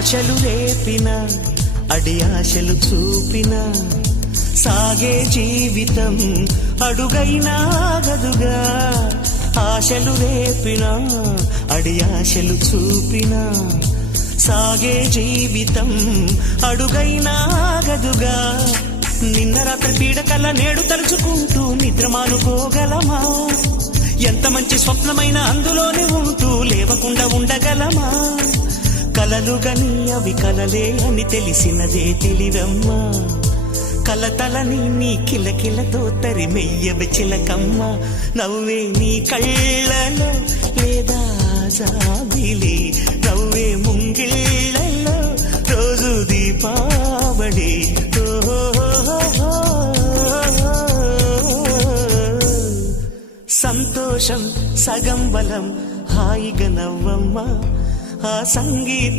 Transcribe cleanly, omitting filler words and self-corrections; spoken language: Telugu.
ఆశలు రేపిన అడి ఆశలు చూపిన సాగే జీవితం అడుగైనా ఆగదుగా. ఆశలు రేపిన అడి ఆశలు చూపిన సాగే జీవితం అడుగైనా ఆగదుగా. నిన్న రాత్రి పీడకల నేడు తలుచుకుంటూ నిద్రమానుకోగలమా? ఎంత మంచి స్వప్నమైన అందులోనే ఉంటూ లేవకుండా ఉండగలమా? కలలుగని అవి కలలే అని తెలిసినదే తెలివమ్మా. కలతలని నీ కిలకిలతో తరిమెయ్యవి చిలకమ్మ. నవ్వే నీ కళ్ళలో లేదా జాబిలి, నవ్వే ముంగిళ్ళలో రోజు దీపావళి. సంతోషం సగం బలం, హాయిగా నవ్వమ్మ. ఆ సంగీతం